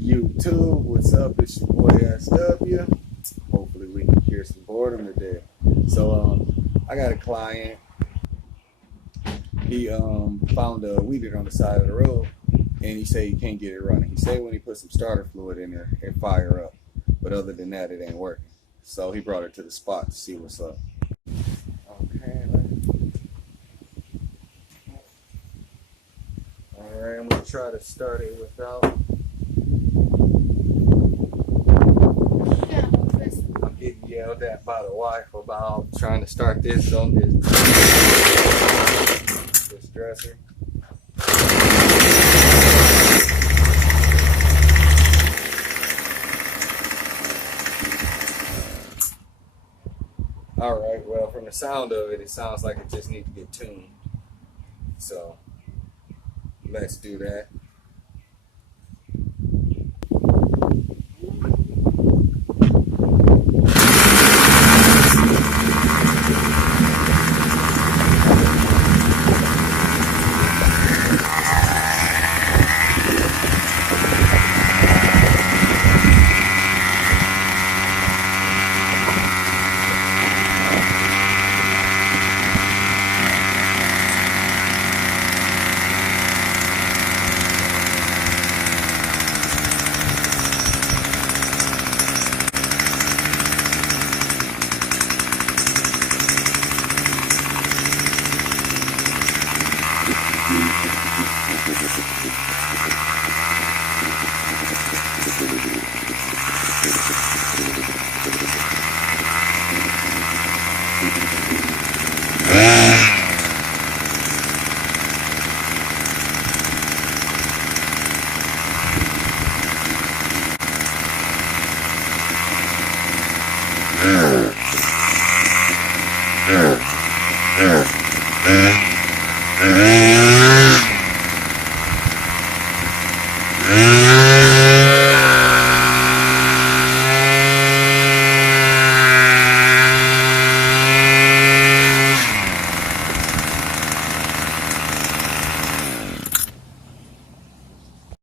YouTube, what's up? It's your boy SW. Hopefully we can cure some boredom today. So I got a client. He found a weed eater on the side of the road, and he said he can't get it running. He said when he put some starter fluid in there, it fire up, but other than that, it ain't working. So he brought it to the spot to see what's up. Okay. All right, I'm gonna try to start it without. I'm getting yelled at by the wife about trying to start this on this dresser. All right, well, from the sound of it, it sounds like it just needs to get tuned. So let's do that.